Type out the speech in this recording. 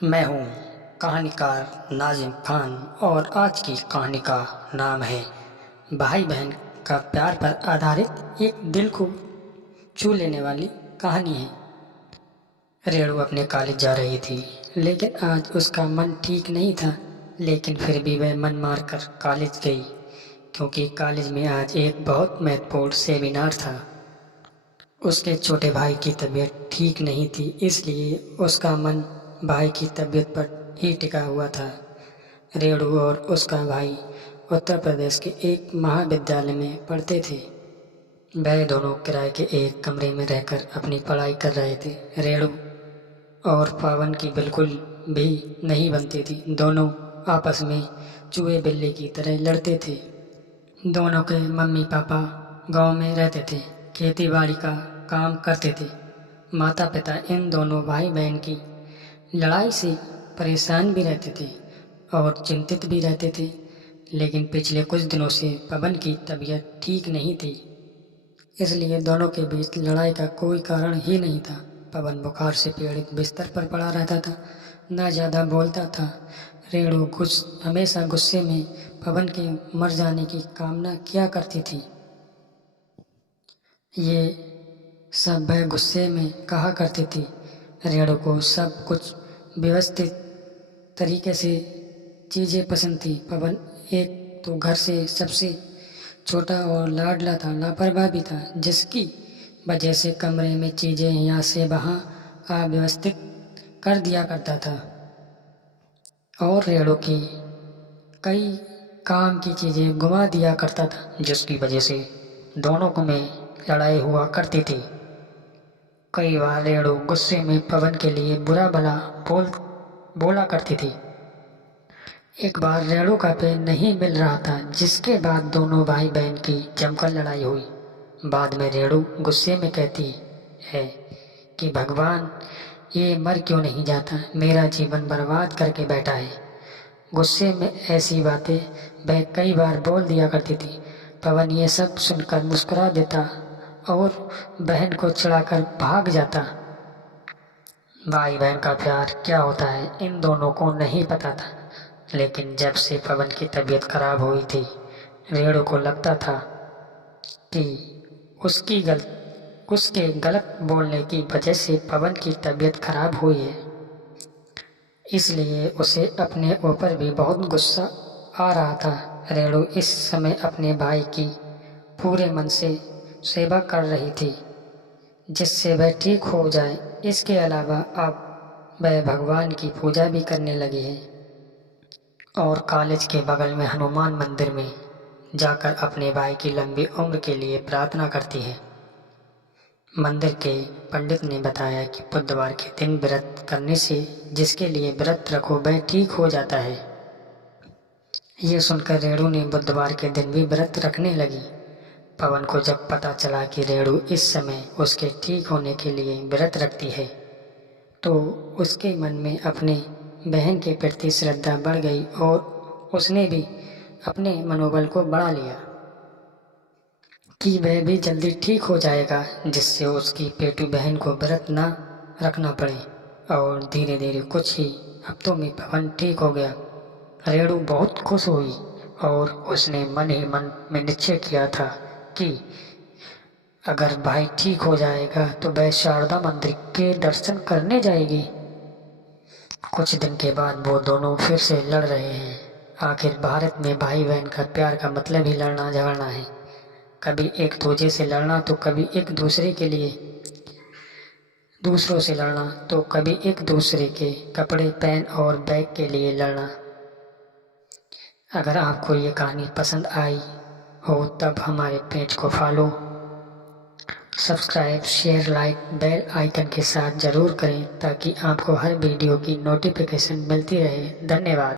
मैं हूँ कहानीकार नाजिम खान और आज की कहानी का नाम है भाई बहन का प्यार पर आधारित एक दिल को छू लेने वाली कहानी है। रेणु अपने कॉलेज जा रही थी, लेकिन आज उसका मन ठीक नहीं था। लेकिन फिर भी वह मन मार कर कॉलेज गई, क्योंकि कॉलेज में आज एक बहुत महत्वपूर्ण सेमिनार था। उसके छोटे भाई की तबीयत ठीक नहीं थी, इसलिए उसका मन भाई की तबीयत पर ही टिका हुआ था। रेणु और उसका भाई उत्तर प्रदेश के एक महाविद्यालय में पढ़ते थे। वह दोनों किराए के एक कमरे में रहकर अपनी पढ़ाई कर रहे थे। रेणु और पावन की बिल्कुल भी नहीं बनती थी। दोनों आपस में चूहे बिल्ली की तरह लड़ते थे। दोनों के मम्मी पापा गांव में रहते थे, खेती बाड़ी का काम करते थे। माता पिता इन दोनों भाई बहन की लड़ाई से परेशान भी रहते थे और चिंतित भी रहते थे। लेकिन पिछले कुछ दिनों से पवन की तबीयत ठीक नहीं थी, इसलिए दोनों के बीच लड़ाई का कोई कारण ही नहीं था। पवन बुखार से पीड़ित बिस्तर पर पड़ा रहता था, न ज़्यादा बोलता था। रेणु हमेशा गुस्से में पवन के मर जाने की कामना किया करती थी। ये सब वह गुस्से में कहा करती थी। रेणु को सब कुछ व्यवस्थित तरीके से चीज़ें पसंद थी। पवन एक तो घर से सबसे छोटा और लाडला था, लापरवाह भी था, जिसकी वजह से कमरे में चीज़ें यहाँ से वहाँ अव्यवस्थित कर दिया करता था और रेणु की कई काम की चीज़ें घुमा दिया करता था, जिसकी वजह से दोनों को में लड़ाई हुआ करती थी। कई बार रेणु गुस्से में पवन के लिए बुरा भला बोला करती थी। एक बार रेणु का पेन नहीं मिल रहा था, जिसके बाद दोनों भाई बहन की जमकर लड़ाई हुई। बाद में रेणु गुस्से में कहती है कि भगवान, ये मर क्यों नहीं जाता, मेरा जीवन बर्बाद करके बैठा है। गुस्से में ऐसी बातें वह कई बार बोल दिया करती थी। पवन ये सब सुनकर मुस्कुरा देता और बहन को चिढ़ाकर भाग जाता। भाई बहन का प्यार क्या होता है इन दोनों को नहीं पता था, लेकिन जब से पवन की तबीयत खराब हुई थी, रेणु को लगता था कि उसके गलत बोलने की वजह से पवन की तबीयत खराब हुई है। इसलिए उसे अपने ऊपर भी बहुत गुस्सा आ रहा था। रेणु इस समय अपने भाई की पूरे मन से सेवा कर रही थी, जिससे वह ठीक हो जाए। इसके अलावा अब वह भगवान की पूजा भी करने लगी है और कॉलेज के बगल में हनुमान मंदिर में जाकर अपने भाई की लंबी उम्र के लिए प्रार्थना करती है। मंदिर के पंडित ने बताया कि बुधवार के दिन व्रत करने से जिसके लिए व्रत रखो वह ठीक हो जाता है। ये सुनकर रेणु ने बुधवार के दिन भी व्रत रखने लगी। पवन को जब पता चला कि रेणु इस समय उसके ठीक होने के लिए व्रत रखती है, तो उसके मन में अपने बहन के प्रति श्रद्धा बढ़ गई और उसने भी अपने मनोबल को बढ़ा लिया कि वह भी जल्दी ठीक हो जाएगा, जिससे उसकी पेटू बहन को व्रत न रखना पड़े। और धीरे धीरे कुछ ही हफ्तों में पवन ठीक हो गया। रेणु बहुत खुश हुई और उसने मन ही मन में निश्चय किया था कि अगर भाई ठीक हो जाएगा तो वह शारदा मंदिर के दर्शन करने जाएगी। कुछ दिन के बाद वो दोनों फिर से लड़ रहे हैं। आखिर भारत में भाई बहन का प्यार का मतलब ही लड़ना झगड़ना है। कभी एक दूसरे से लड़ना तो कभी एक दूसरे के लिए दूसरों से लड़ना, तो कभी एक दूसरे के कपड़े पेन और बैग के लिए लड़ना। अगर आपको ये कहानी पसंद आई हो तब हमारे पेज को follow, subscribe, share, like, bell icon के साथ ज़रूर करें, ताकि आपको हर वीडियो की नोटिफिकेशन मिलती रहे। धन्यवाद।